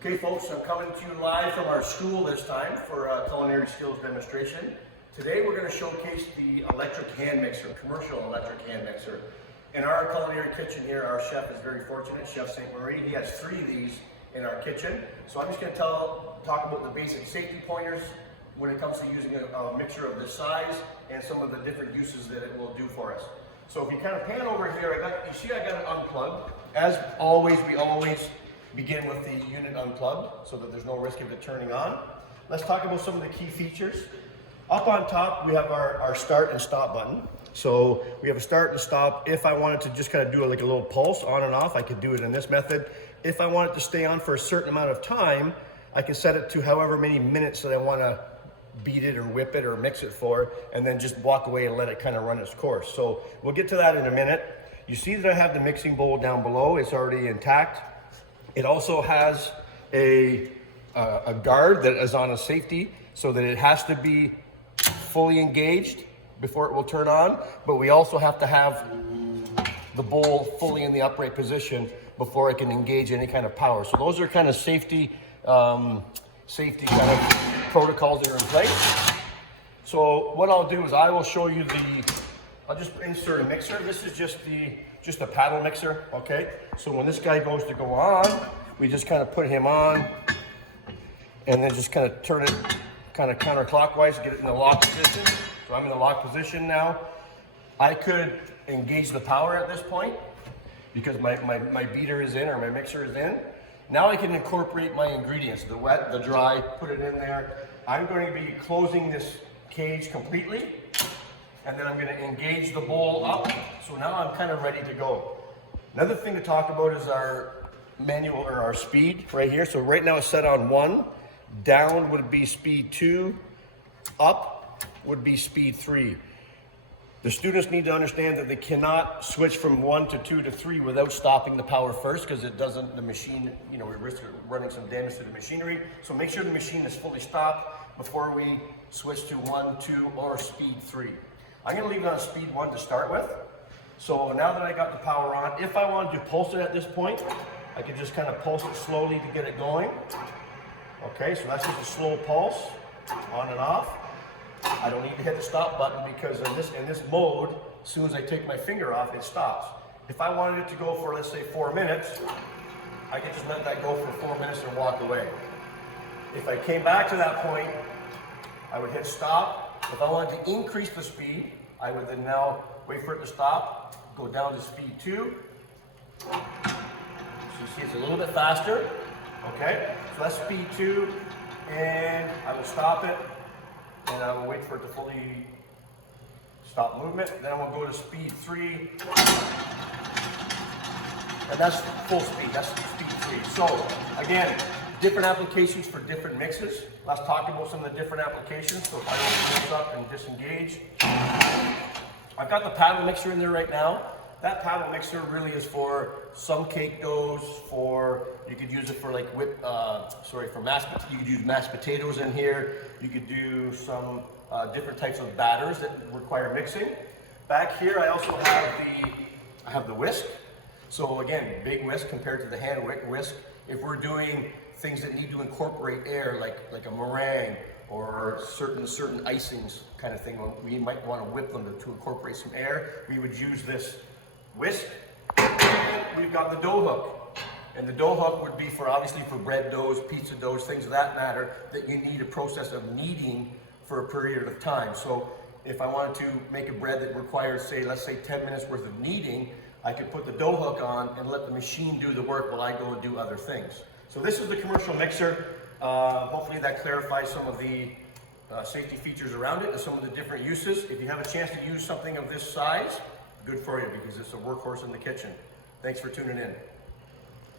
Okay folks, I'm coming to you live from our school this time for a culinary skills demonstration. Today we're going to showcase the electric hand mixer, commercial electric hand mixer. In our culinary kitchen here, our chef is very fortunate, Chef St. Marie. He has 3 of these in our kitchen. So I'm just going to talk about the basic safety pointers when it comes to using a mixer of this size and some of the different uses that it will do for us. So if you kind of pan over here, you see I got it unplugged. As always, we always begin with the unit unplugged so that there's no risk of it turning on. Let's talk about some of the key features. Up on top, we have our start and stop button. So we have a start and stop. If I wanted to just kind of do like a little pulse on and off, I could do it in this method. If I want it to stay on for a certain amount of time, I can set it to however many minutes that I want to beat it or whip it or mix it for, and then just walk away and let it kind of run its course. So we'll get to that in a minute. You see that I have the mixing bowl down below. It's already intact. It also has a guard that is on a safety so that it has to be fully engaged before it will turn on, but we also have to have the bowl fully in the upright position before it can engage any kind of power. So those are kind of safety kind of protocols that are in place. So what I'll do is I will show you I'll just insert a mixer. This is just a paddle mixer, okay? So when this guy goes to go on, we just kind of put him on and then just kind of turn it kind of counterclockwise, get it in the lock position. So I'm in the lock position now. I could engage the power at this point because my beater is in, or my mixer is in. Now I can incorporate my ingredients, the wet, the dry, put it in there. I'm going to be closing this cage completely, and then I'm going to engage the bowl up. So now I'm kind of ready to go. Another thing to talk about is our manual, or our speed right here. So right now it's set on 1. Down would be speed 2. Up would be speed 3. The students need to understand that they cannot switch from 1 to 2 to 3 without stopping the power first, because it doesn't, the machine, we risk running some damage to the machinery. So make sure the machine is fully stopped before we switch to 1, 2, or speed 3. I'm going to leave it on speed 1 to start with. So now that I got the power on, if I wanted to pulse it at this point, I could just kind of pulse it slowly to get it going. Okay, so that's just a slow pulse, on and off. I don't need to hit the stop button because in this mode, as soon as I take my finger off, it stops. If I wanted it to go for, let's say, 4 minutes, I could just let that go for 4 minutes and walk away. If I came back to that point, I would hit stop. If I wanted to increase the speed, I would then now wait for it to stop, go down to speed 2. So you see it's a little bit faster. Okay, so that's speed 2, and I will stop it, and I will wait for it to fully stop movement. Then I will go to speed 3, and that's full speed, that's speed 3. So again, different applications for different mixes. Let's talk about some of the different applications. So if I open this up and disengage, I've got the paddle mixer in there right now. That paddle mixer really is for some cake doughs, you could use it for like you could use mashed potatoes in here. You could do some different types of batters that require mixing. Back here I also have the whisk. So again, big whisk compared to the hand whisk. If we're doing things that need to incorporate air, like a meringue or certain icings kind of thing, we might want to whip them to incorporate some air, we would use this whisk. And we've got the dough hook. And the dough hook would be obviously for bread doughs, pizza doughs, things of that matter, that you need a process of kneading for a period of time. So if I wanted to make a bread that requires, let's say 10 minutes worth of kneading, I could put the dough hook on and let the machine do the work while I go and do other things. So this is the commercial mixer. Hopefully that clarifies some of the safety features around it and some of the different uses. If you have a chance to use something of this size, good for you, because it's a workhorse in the kitchen. Thanks for tuning in.